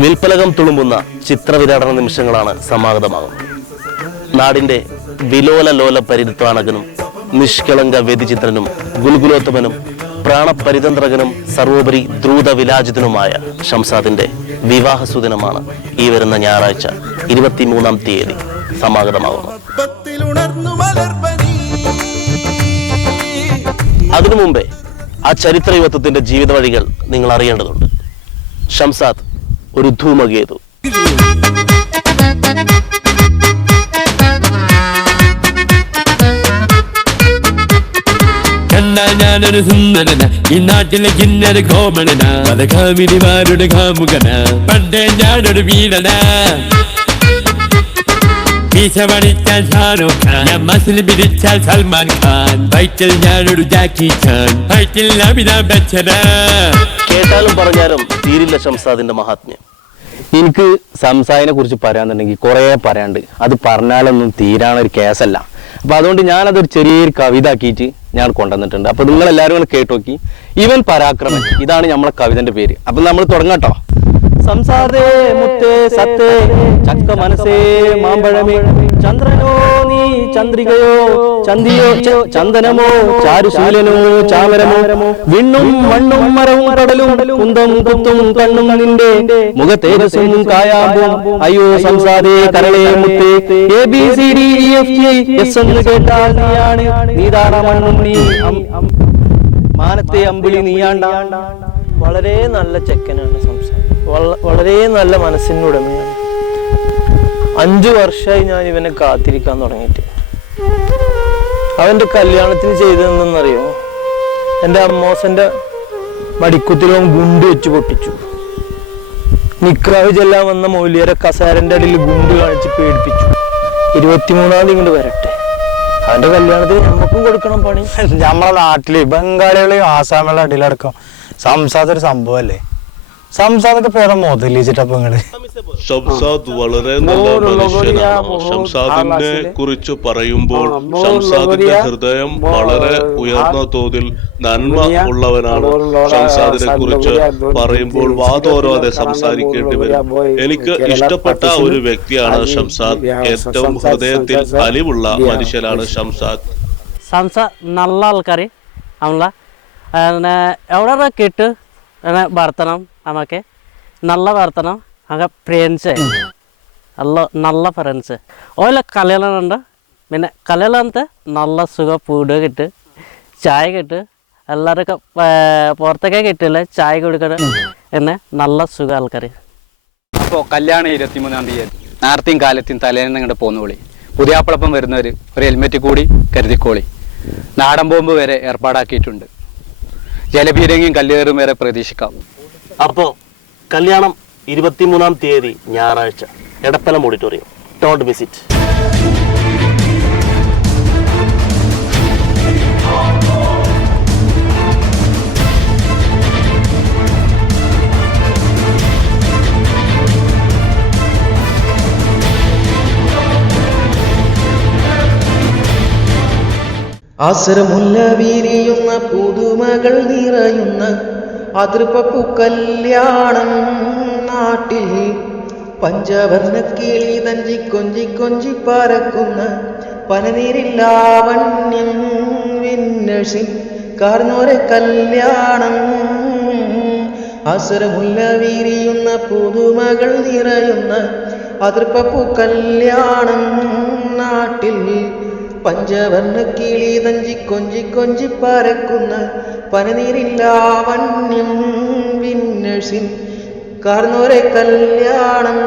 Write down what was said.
വിൽപ്പലകം തുളുമ്പുന്ന ചിത്രവിതരണ നിമിഷങ്ങളാണ് സമാഗതമാകുന്നത്. നാടിന്റെ വിലോല ലോല പരിത്വാണകനും നിഷ്കളങ്ക വ്യതിചിത്രനും ഗുൽഗുലോത്തമനും പ്രാണപരിതന്ത്രകനും സർവോപരി ദ്രുത വിലാജിതനുമായ ഷംസാദിന്റെ വിവാഹസുദിനമാണ് ഈ വരുന്ന ഞായറാഴ്ച 23-ാം തീയതി സമാഗതമാകുന്നത്. അതിനു മുമ്പേ ആ ചരിത്ര യുവത്വത്തിന്റെ ജീവിത വഴികൾ നിങ്ങൾ അറിയേണ്ടതുണ്ട്. ഷംസാദ് ഒരു ധൂമകേതു. ഞാനൊരു സുന്ദരന, ഈ നാട്ടിലെ കിന്നര കോമണന, പതകാമിനിമാരുടെ കാമുകന, പണ്ടേ ഞാനൊരു വീരന. മീശ പണിച്ചാൽ ഷാരൂഖ് ഖാൻ, മസിൽ പിടിച്ചാൽ സൽമാൻ ഖാൻ, ഫൈറ്റിൽ ഞാനൊരു ജാക്കി ചാൻ, ഫൈറ്റിൽ അമിതാഭ് ബച്ചന. കേട്ടാലും പറഞ്ഞാലും തീരില്ല ഷംസാദിന്റെ മഹാത്മ്യം. എനിക്ക് സംസാദിനെ കുറിച്ച് പറയാന്നുണ്ടെങ്കിൽ കുറേ പറയാണ്ട്, അത് പറഞ്ഞാലൊന്നും തീരാനൊരു കേസല്ല. അപ്പൊ അതുകൊണ്ട് ഞാനതൊരു ചെറിയൊരു കവിത ആക്കിയിട്ട് ഞാൻ കൊണ്ടുവന്നിട്ടുണ്ട്. അപ്പൊ നിങ്ങൾ എല്ലാവരും കൂടെ കേട്ടു നോക്കി. ഇവൻ പരാക്രമൻ, ഇതാണ് നമ്മളെ കവിതന്റെ പേര്. അപ്പൊ നമ്മൾ തുടങ്ങട്ടോ. സംസാദേ മുത്തേ സത്തേ ചക്ക മനസ്സേ മാമ്പഴമേ, ചന്ദ്രനോ നീ ചന്ദ്രികയോ, ചന്ദിയോ ചന്ദനമോ, ചാരുശീലനോ ചാമരമോ, വിണ്ണും മണ്ണും മരവും കടലും കുന്തം കുത്തും കണ്ണും നിന്റെ മുഖത്തേജസ്സും കായാമ്പും, അയ്യോ സംസാദേ കരളേ മുത്തേ, ABCDEFG എന്ന് കേട്ടാൽ നീയാണ്, നീതാണ മണ്ണും നീ മാനത്തെ അമ്പിളി നീയാണ്ട. വളരെ നല്ല ചെക്കനാണ് സംസാരം, വളരെ നല്ല മനസ്സിനുടമയാണ്. 5 വർഷമായി ഞാൻ ഇവനെ കാത്തിരിക്കാൻ തുടങ്ങിയിട്ട്. അവന്റെ കല്യാണത്തിന് ചെയ്തതെന്നറിയോ? എൻ്റെ അമ്മോസന്റെ മടിക്കുത്തിലും ഗുണ്ട് വെച്ച് പൊട്ടിച്ചു. നിക്രാഹ് ചെല്ലാൻ വന്ന മൗലിയരെ കസേരന്റെ അടിയിൽ ഗുണ്ട് കാണിച്ച് പേടിപ്പിച്ചു. 23-ാം തീയതി ഇങ്ങോട്ട് വരട്ടെ, അവന്റെ കല്യാണത്തിന് നമുക്കും കൊടുക്കണം പണി. നമ്മളെ നാട്ടില് ബംഗാളികളെയും ആസാമുകളുടെ അടിയിലടക്കം സംസാദ് ഒരു സംഭവല്ലേ. സംസാദൊക്കെ പേരെ മുതലിച്ചിട്ടപ്പോ നിങ്ങള്. ഷംസാദ് വളരെ നല്ല മനുഷ്യനാണ്. ഷംസാദിനെ കുറിച്ച് പറയുമ്പോൾ ഷംസാദിന്റെ ഹൃദയം വളരെ ഉയർന്ന തോതിൽ നന്മ ഉള്ളവനാണ്. ഷംസാദിനെ കുറിച്ച് പറയുമ്പോൾ വാതോരാതെ സംസാരിക്കേണ്ടി വരും. എനിക്ക് ഇഷ്ടപ്പെട്ട ഒരു വ്യക്തിയാണ് ഷംസാദ്. ഏറ്റവും ഹൃദയത്തിൽ അലിവുള്ള മനുഷ്യനാണ് ഷംസാദ്. സംസാദ് നല്ല ആൾക്കാര് നമ്മള എവിടെ കേട്ട് വർത്തനം നമുക്ക് നല്ല വർത്തനം അങ്ങനെ ഫ്രണ്ട്സ് നല്ല ഫ്രണ്ട്സ് ഓല കല്യാണമുണ്ട്. പിന്നെ കല്യാണത്തെ നല്ല സുഖം ഫുഡ് കിട്ട്, ചായ കിട്ട്, എല്ലാവർക്കും പുറത്തൊക്കെ കിട്ടില്ല ചായ കൊടുക്കണം എന്നെ നല്ല സുഖം ആൾക്കാർ. അപ്പോൾ കല്യാണം 23-ാം തീയതി നേരത്തെയും കാലത്തെയും തലേന്ന് ഇങ്ങോട്ട് പോന്നോളി. പുതിയാപ്പളപ്പം വരുന്നവർ ഒരു ഹെൽമെറ്റ് കൂടി കരുതിക്കോളി. നാടൻ ബോംബ് വരെ ഏർപ്പാടാക്കിയിട്ടുണ്ട്. ജലപീരങ്ങിയും കല്ലേറും വരെ പ്രതീക്ഷിക്കാം. അപ്പോ കല്യാണം 23-ാം തീയതി ഞായറാഴ്ച Edappalam auditorium. Don't miss it. അസുരമുല്ല വീരിയുന്ന പുതുമകൾ നിറയുന്ന അതിർപ്പപ്പു കല്യാണം നാട്ടിൽ, പഞ്ചവർണ്ണ കിളി തഞ്ചി കൊഞ്ചി കൊഞ്ചി പറക്കുന്ന പനനീരില്ലാവണ്യം വിന്നഷിൻ കാർന്നോരെ കല്യാണം. അസുരമുല്ല വീരിയുന്ന പുതുമകൾ നിറയുന്ന അതിർപ്പപ്പു കല്യാണം നാട്ടിൽ, പഞ്ചവർണ്ണ കിളി തഞ്ചി കൊഞ്ചി കൊഞ്ചി പറക്കുന്ന പനനീരില്ലാവണ്യം വിന്നഷിൻ കാർന്നോരെ കല്യാണം.